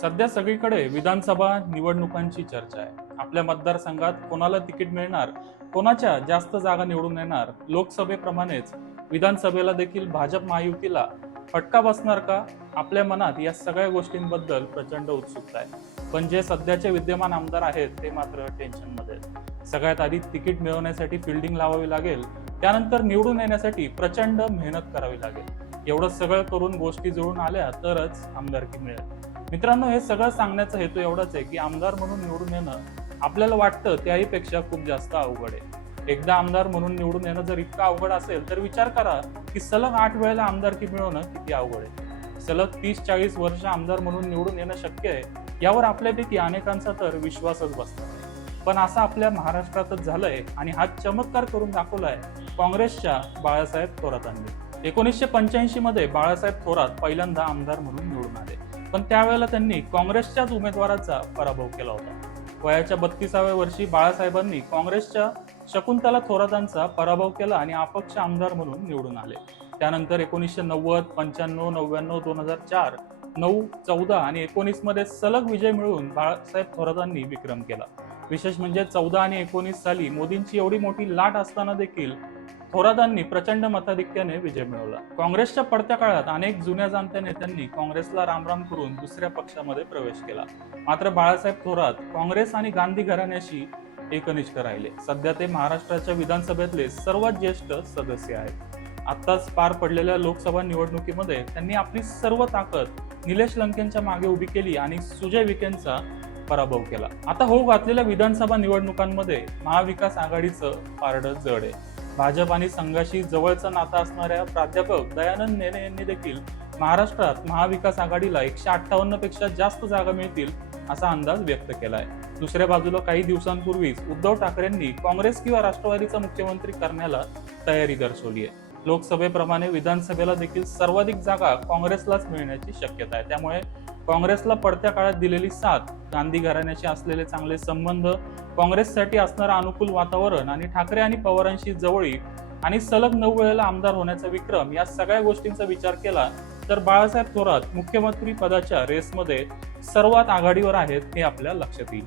सध्या सगळीकडे विधानसभा निवडणुकांची चर्चा आहे. आपल्या मतदारसंघात कोणाला तिकीट मिळणार कोणाच्या जास्त जागा निवडून येणार लोकसभेप्रमाणेच विधानसभेला देखील भाजप महायुतीला फटका बसणार का? आपल्या मनात या सगळ्या गोष्टींबद्दल प्रचंड उत्सुकता आहे. पण जे सध्याचे विद्यमान आमदार आहेत ते मात्र टेन्शनमध्ये सगळ्यात आधी तिकीट मिळवण्यासाठी फिल्डिंग लावावी लागेल त्यानंतर निवडून येण्यासाठी प्रचंड मेहनत करावी लागेल. एवढं सगळं करून गोष्टी जुळून आल्या तरच आमदारकी मिळेल. मित्रांनो हे सगळं सांगण्याचा हेतू एवढाच आहे की आमदार म्हणून निवडून येणं आपल्याला वाटतं त्याहीपेक्षा खूप जास्त अवघड आहे. एकदा आमदार म्हणून निवडून येणं जर इतकं अवघड असेल तर विचार करा की सलग आठ वेळेला आमदारकी मिळवणं किती अवघड आहे. सलग तीस चाळीस वर्ष आमदार म्हणून निवडून येणं शक्य आहे यावर आपल्यापैकी अनेकांचा तर विश्वासच बसतो. पण असं आपल्या महाराष्ट्रातच झालंय आणि हा चमत्कार करून दाखवलाय काँग्रेसच्या बाळासाहेब थोरातांनी. एकोणीसशे पंच्याऐंशी मध्ये बाळासाहेब थोरात पहिल्यांदा आमदार म्हणून निवडून आले. पण त्यावेळेला त्यांनी काँग्रेसच्याच उमेदवाराचा पराभव केला होता. वयाच्या बत्तीसाव्या वर्षी बाळासाहेबांनी काँग्रेसच्या शकुंतला थोरातांचा पराभव केला आणि अपक्ष आमदार म्हणून निवडून आले. त्यानंतर एकोणीसशे नव्वद पंच्याण्णव नव्याण्णव दोन हजार चार नऊ चौदा आणि एकोणीसमध्ये सलग विजय मिळवून बाळासाहेब थोरातांनी विक्रम केला. विशेष म्हणजे चौदा आणि एकोणीस साली मोदींची एवढी मोठी लाट असताना देखील थोरातांनी प्रचंड मताधिक्याने विजय मिळवला. काँग्रेसच्या पडत्या काळात अनेक जुन्या जाणत्या नेत्यांनी काँग्रेसला रामराम करून दुसऱ्या पक्षामध्ये प्रवेश केला. मात्र बाळासाहेब थोरात काँग्रेस आणि गांधी घराण्याशी एकनिष्ठ राहिले. सध्या ते महाराष्ट्राच्या विधानसभेतले सर्वात ज्येष्ठ सदस्य आहेत. आत्ताच पार पडलेल्या लोकसभा निवडणुकीमध्ये त्यांनी आपली सर्व ताकद निलेश लंकेंच्या मागे उभी केली आणि सुजय विखेंचा पराभव केला. आता होऊ घातलेल्या विधानसभा निवडणुकांमध्ये महाविकास आघाडीचं पारडं जड आहे. भाजप आणि संघाशी जवळचं नातं असणाऱ्या प्राध्यापक दयानंद नेने यांनी देखील महाराष्ट्रात महाविकास आघाडीला एकशे अठ्ठावन्नपेक्षा जास्त जागा मिळतील असा अंदाज व्यक्त केलाय. दुसऱ्या बाजूला काही दिवसांपूर्वीच उद्धव ठाकरेंनी काँग्रेस किंवा राष्ट्रवादीचा मुख्यमंत्री करण्याला तयारी दर्शवली आहे. लोकसभेप्रमाणे विधानसभेला देखील सर्वाधिक जागा काँग्रेसलाच मिळण्याची शक्यता आहे. त्यामुळे काँग्रेसला पडत्या काळात दिलेली साथ गांधी घराण्याशी असलेले चांगले संबंध काँग्रेससाठी असणारं अनुकूल वातावरण आणि ठाकरे आणि पवारांशी जवळीक आणि सलग नऊ वेळेला आमदार होण्याचा विक्रम या सगळ्या गोष्टींचा विचार केला तर बाळासाहेब थोरात मुख्यमंत्री पदाच्या रेसमध्ये सर्वात आघाडीवर आहेत हे आपल्या लक्षात येईल.